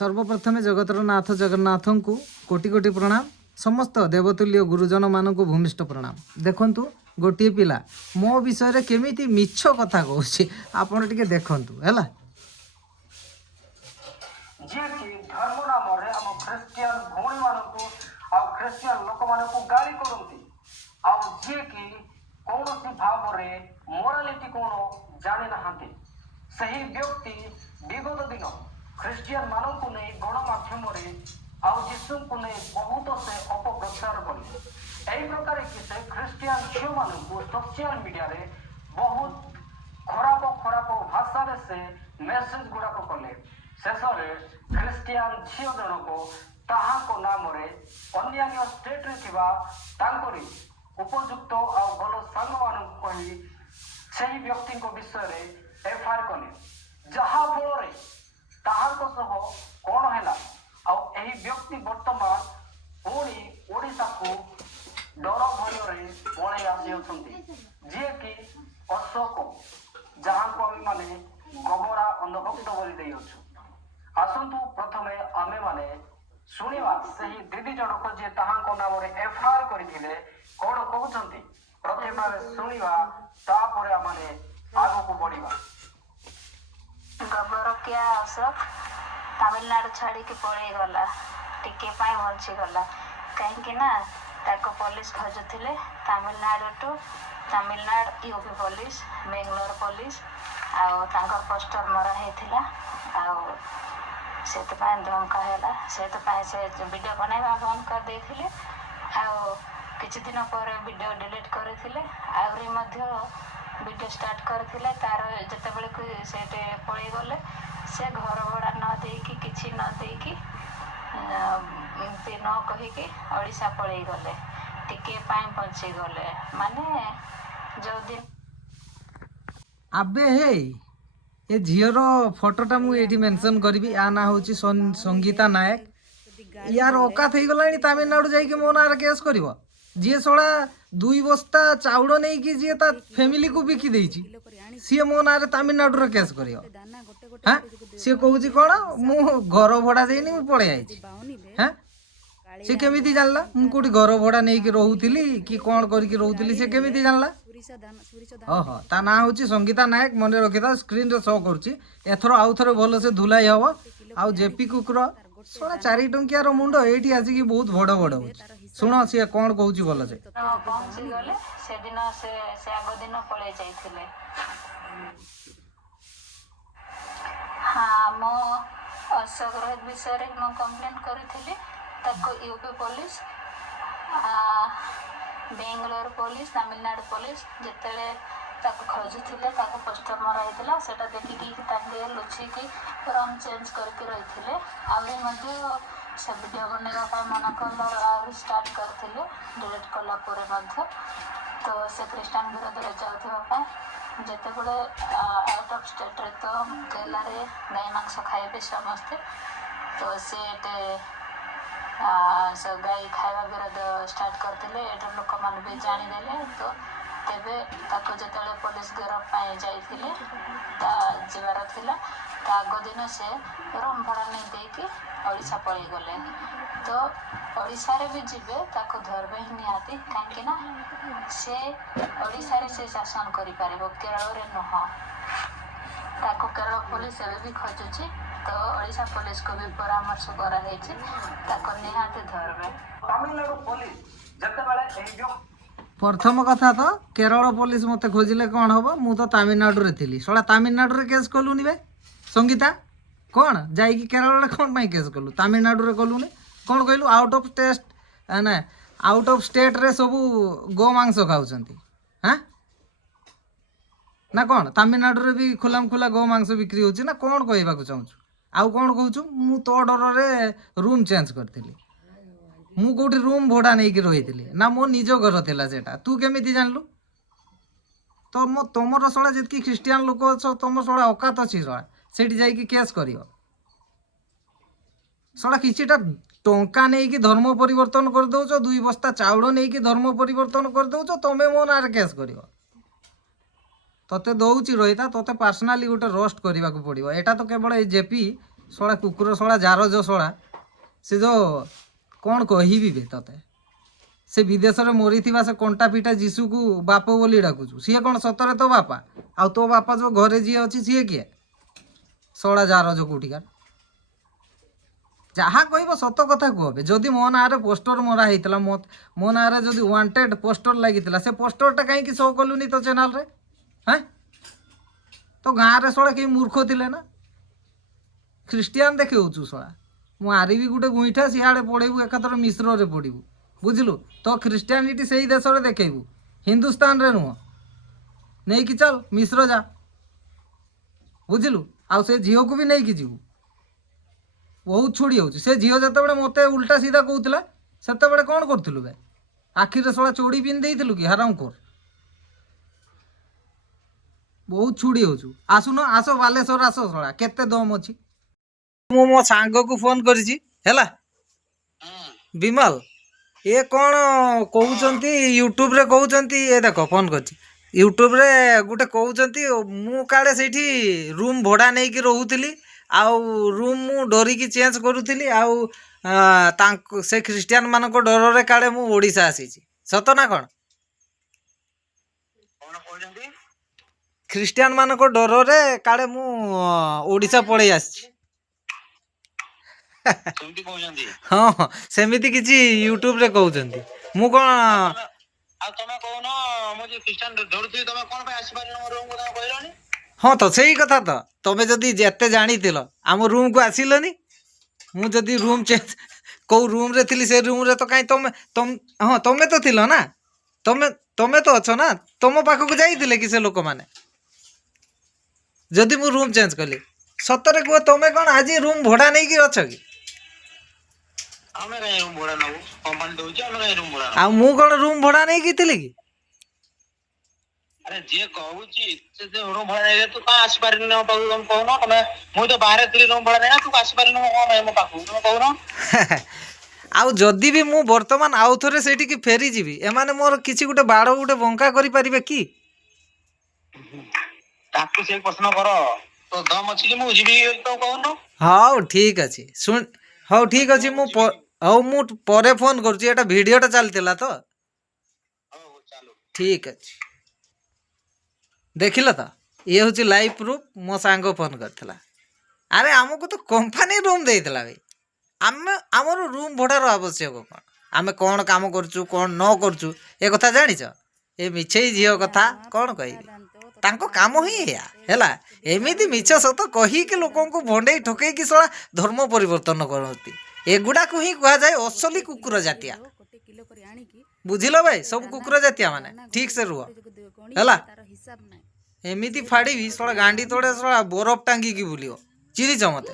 सर्वप्रथमे जगतर नाथ जगन्नाथ को कोटि कोटि प्रणाम। समस्त देवतुल्य गुरुजन मान को भूमिष्ठ प्रणाम। देखंतु गोटे पिला मो विषय केमिति मिछ कथा कहूँ आपण टिके देखंतु हैला। जे कि धर्म नाम रे हम क्रिश्चियन भौणी मानकु आ क्रिश्चियन लोक मानकु गाली करंती आ जे कि कोनोसी भाव रे मोरालिटी कोनो जानि नहांती सही व्यक्ति विगत दिन क्रिश्चियन मानकु नै गणमाध्यम रे आ यीशु को नै बहुत से अपप्रचार कले एई प्रकार कि से क्रिश्चियन झियो मानकु सोशल मीडिया रे बहुत खराब खराब भाषा रे से मेसेज गुडा को कले शेष में क्रिश्चियन झील जनक ताहाको नाम रे अन्य स्टेट रे थिबा तांकरी उपयुक्त आ भल सांग मान कही सही व्यक्ति को विषय रे एफआईआर कले जहा फल रे ताहाको सह कोन हैला आ एही व्यक्ति वर्तमान पुणी ओडिसा को डर भय रे पळे आसी अछंती जे कि अशोक जहा को हम माने गोबरा अंधभक्त बोली देई अछु। आसंतु प्रथमे आमे माने सुनिवा सही दीदी जनक जे ताहाको नाम रे एफआईआर करिथिले कोन कहउछंती प्रथमे सुनिवा तापरे आमे आगो को बढ़िबा। गोबर क्या अशोक तमिलनाडु छाड़ी के पड़े गला टिके पाई बंची गला कहीं ना ताको पुलिस खोजुथिले Tamil Nadu UP police Bangalore police आउ तांकर पोस्टर मरा हेथिला आउ से धमका है से वीडियो बनवा बंद कर देथिले आउ किछि दिन पर वीडियो डिलीट करथिले आउरी मध्य वीडियो स्टार्ट करथिले तार जते बेले को सेटे पळै गले से घर भड़ा न देकी किछि न देकी न कहिकी ओडिशा पळै गले टिके पाई पहुंची गले माने जो दिन आबे हे ये झीर फोटोटा मुझे मेंशन करी या ना हूँ संगीता नायक यार औकात हो गला तमिलनाडु जाइए मो ना केस कर जी शला 2 बस्ता चाउल नहीं कि जी ता फैमिली को बिकी देछि सी मो ना तमिलनाडु केस कर हाँ सी कहूँ कौन मु घर भड़ा देनी मुझे पड़े आई हाँ सी केमी जानला मुझे घर भड़ा नहीं कि रोली कि कौन करके रोली सी केमी जानला ओहो ता ना हूँ संगीता नायक मन रखी था स्क्रीन रे शो करुच्ची एथर आउ थे भल से धुलाई हम आउ जेपी कुकुर शोना 4 टंकियार मुंड ये आसिक बहुत बड़ बड़ हो शुण सी कौन कहूँ भल से पहुंची गले से दिन से आगो दिन पळे जाइथिले। हाँ मो अशोक रोहित विषय रे मो कंप्लेंट करिथिली ताको UP police Bangalore police Tamil Nadu police जिते खोजुले पोस्टर मरा होता सेटा देखिकी लुचिकी रंग चेंज करके रही आहुरी से वीडियो बनवा मना कल स्टार्ट करते डिलीट कलापर तो से क्रिश्चियन विरोध में जाऊँ जिते बड़े आउट ऑफ स्टेट रे तो केला रे गाय मांस खाइबे समस्ते तो से गाय खाଇବା विरोध स्टार्ट करते लोक मैंने भी जानीदे तो तेबे ताको जेतले पुलिस गिरफ पाई जाइथिले जीवार थिला आग दिन से रूम भड़ा नहीं देकी ओडिशा पळै गले तो ओडिशा रे भी जीवे ताको धरबे ही निहाती काहे ना से ओडिशा रे से शासन करि पारिबो केरल रे नह ताको केरल पुलिस एबे भी खोजुची तो ओडिशा पुलिस को भी परामर्श करा हेछि ताको निहाती धरबे। तमिलनाडु पुलिस जते बेले एई प्रथम कथा तो केरल पुलिस मत खोजिले कौन हम मु तो तमिलनाडु रे थी सला तमिलनाडु रे केस कलुनी बे संगीता कौन जाइकी केरल रे कौन पाई केस कलु तमिलनाडु रे कलुनी कौन कहलु आउट ऑफ टेस्ट ना आउट ऑफ स्टेट रे सब गो मांस खाउछंती हाँ ना कौन तमिलनाडु रे भी खुलाम खुला गो मांस बिक्री होची ना कौन कहबा को चाहूछु आउ कौन कहूछु मु तो डर रे रूम चेंज करथिली मु कोठी रूम भड़ा नहीं कि रही ना मो निज घर थिला सेटा तू केमिति जानलु तो मो तमर सला जितकी ख्रिस्टियन लोक छ तम सला औकात अछि सला सेठी जाई कि केस करियो सला किछिटा टंका नहीं कि धर्म परिवर्तन कर दउछो 2 बस्ता चाउल नहीं कि धर्म परिवर्तन कर दउछो तमे मो नार केस करियो तते दउची रहिता तते पर्सनली गोटे रोस्ट करबा को पड़िबो एटा तो केवल जेपी ଶଳା କୁକୁର ଶଳା ଜାର ଯୋ ଶଳା ସେ ଯୋ କ'ଣ କହିବି ବେ ତତେ ସେ ବିଦେଶରେ ମରିଥିବା ସେ କଣ୍ଟା ପିଟା ଯୀଶୁକୁ ବାପ ବୋଲି ଡାକୁଛୁ ସିଏ କ'ଣ ସତରେ ତୋ ବାପା ଆଉ ତୋ ବାପା ଯୋଉ ଘରେ ଯିଏ ଅଛି ସିଏ କିଏ ଶଳା ଜାର ଯୋ କୋଉଠିକାର ଯାହା କହିବ ସତ କଥା କୁହ ବେ ଯଦି ମୋ ନାଁରେ ପୋଷ୍ଟର ମରା ହେଇଥିଲା ମୋ ନାଁରେ ଯଦି ୱାଣ୍ଟେଡ୍ ପୋଷ୍ଟର ଲାଗିଥିଲା ସେ ପୋଷ୍ଟରଟା କାହିଁକି ଶୋ କଲୁନି ତୋ ଚ୍ୟାନେଲରେ ହାଁ ତ ଗାଁରେ ଶଳା କେହି ମୂର୍ଖ ଥିଲେ ନା ଖ୍ରୀଷ୍ଟିଆନ ଦେଖେଉଛୁ ଶଳା ମୁଁ ଆରିବି ଗୋଟେ ଗୁଇଠା ସିଆଡ଼େ ପଢ଼େଇବୁ ଏକାଥରେ ମିଶ୍ରରେ ପଢ଼ିବୁ ବୁଝିଲୁ ତ ଖ୍ରୀଷ୍ଟିଆନିଟି ସେଇ ଦେଶରେ ଦେଖେଇବୁ ହିନ୍ଦୁସ୍ତାନରେ ନୁହଁ ନେଇକି ଚାଲ ମିଶ୍ର ଯା ବୁଝିଲୁ ଆଉ ସେ ଝିଅକୁ ବି ନେଇକି ଯିବୁ ବହୁତ ଛୁଡ଼ି ହେଉଛି ସେ ଝିଅ ଯେତେବେଳେ ମୋତେ ଉଲ୍ଟା ସିଧା କହୁଥିଲା ସେତେବେଳେ କ'ଣ କରୁଥିଲୁ ବେ ଆଖିରେ ଶଳା ଚୋଡ଼ି ପିନ୍ଧି ଦେଇଥିଲୁ କି ହାରାମଖୋର ବହୁତ ଛୁଡ଼ି ହେଉଛୁ ଆସୁନ ଆସ ବାଲେଶ୍ୱର ଆସ ଶଳା କେତେ ଦମ ଅଛି ମୁଁ ମୋ ସାଙ୍ଗକୁ ଫୋନ୍ କରିଛି ହେଲା ବିମଲ ଏ କ'ଣ କହୁଛନ୍ତି ୟୁଟ୍ୟୁବରେ କହୁଛନ୍ତି ଏ ଦେଖ ଫୋନ୍ କରିଛି ୟୁଟ୍ୟୁବରେ ଗୋଟେ କହୁଛନ୍ତି ମୁଁ କାଳେ ସେଇଠି ରୁମ୍ ଭଡ଼ା ନେଇକି ରହୁଥିଲି ଆଉ ରୁମ୍ ମୁଁ ଡରିକି ଚେଞ୍ଜ କରୁଥିଲି ଆଉ ତାଙ୍କୁ ସେ ଖ୍ରୀଷ୍ଟିଆନ ମାନଙ୍କ ଡରରେ କାଳେ ମୁଁ ଓଡ଼ିଶା ଆସିଛି ସତ ନା କ'ଣ ଖ୍ରୀଷ୍ଟିଆନ ମାନଙ୍କ ଡରରେ କାଳେ ମୁଁ ଓଡ଼ିଶା ପଳେଇ ଆସିଛି ହଁ ହଁ ସେମିତି କିଛି ୟୁଟ୍ୟୁବରେ କହୁଛନ୍ତି ମୁଁ କ'ଣ ହଁ ତ ସେଇ କଥା ତ ତମେ ଯଦି ଯେତେ ଜାଣିଥିଲ ଆମ ରୁମ୍କୁ ଆସିଲନି ମୁଁ ଯଦି ରୁମ୍ ଚେଞ୍ଜ କେଉଁ ରୁମ୍ରେ ଥିଲି ସେ ରୁମ୍ରେ ତ କାହିଁ ହଁ ତମେ ତ ଥିଲ ନା ତମେ ତ ଅଛ ନା ତମ ପାଖକୁ ଯାଇଥିଲେ କି ସେ ଲୋକମାନେ ଯଦି ମୁଁ ରୁମ୍ ଚେଞ୍ଜ କଲି ସତରେ କୁହ ତମେ କ'ଣ ଆଜି ରୁମ୍ ଭଡ଼ା ନେଇକି ଅଛ କି ଆଉ ମୁଁ କ'ଣ ରୁମ୍ ଭଡ଼ା ନେଇକି ଥିଲି କି ଆଉ ଯଦି ବି ମୁଁ ବର୍ତ୍ତମାନ ଆଉ ଥରେ ସେଇଠିକି ଫେରିଯିବି ଏମାନେ ମୋର କିଛି ଗୋଟେ ବାଡ଼ ଗୋଟେ ବଙ୍କା କରିପାରିବେ କି ହଉ ଠିକ୍ ଅଛି ଶୁଣ ହଉ ଠିକ୍ ଅଛି ହଉ ମୁଁ ପରେ ଫୋନ୍ କରୁଛି ଏଇଟା ଭିଡ଼ିଓଟା ଚାଲିଥିଲା ତ ଠିକ୍ ଅଛି ଦେଖିଲ ତ ଇଏ ହେଉଛି ଲାଇଭ୍ ପ୍ରୁଫ୍ ମୋ ସାଙ୍ଗ ଫୋନ୍ କରିଥିଲା ଆରେ ଆମକୁ ତ କମ୍ପାନୀ ରୁମ୍ ଦେଇଥିଲା ଭାଇ ଆମର ରୁମ୍ ଭଡ଼ାର ଆବଶ୍ୟକ କ'ଣ ଆମେ କ'ଣ କାମ କରୁଛୁ କ'ଣ ନ କରୁଛୁ ଏ କଥା ଜାଣିଛ ଏ ମିଛେଇ ଝିଅ କଥା କ'ଣ କହିବି ତାଙ୍କ କାମ ହିଁ ଏଇଆ ହେଲା ଏମିତି ମିଛ ସତ କହିକି ଲୋକଙ୍କୁ ଭଣ୍ଡେଇ ଠକେଇକି ଶଳା ଧର୍ମ ପରିବର୍ତ୍ତନ କରନ୍ତି ଏଗୁଡ଼ାକୁ ହିଁ କୁହାଯାଏ ଅସଲି କୁକୁର ଜାତିଆ ବୁଝିଲ ଭାଇ ସବୁ କୁକୁର ଜାତିଆ ମାନେ ଠିକ୍ ସେ ରୁହ ହେଲା ଏମିତି ଫାଡ଼ିବି ଶଳା ଗାଣ୍ଡି ତଳେ ଶଳା ବରଫ ଟାଙ୍ଗିକି ବୁଲିବ ଚିରିଛ ମୋତେ